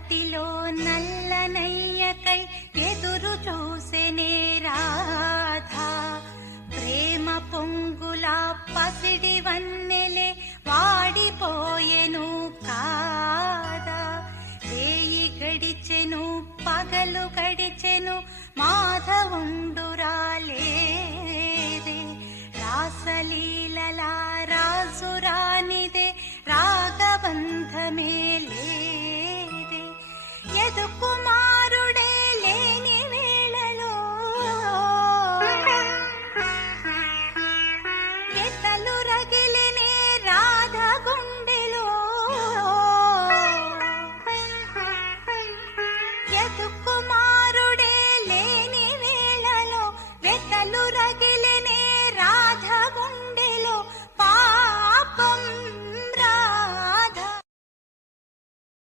మట్టిలో నల్లనయ్యకై ఎదురు చూసెనే రాధా. ప్రేమ పొంగుల పసిడి వన్నెలే వాడిపోయెను కాదా. రేయి గడిచెను పగలు గడిచెను మాధవుండు రాలేదే. రాసలీలలా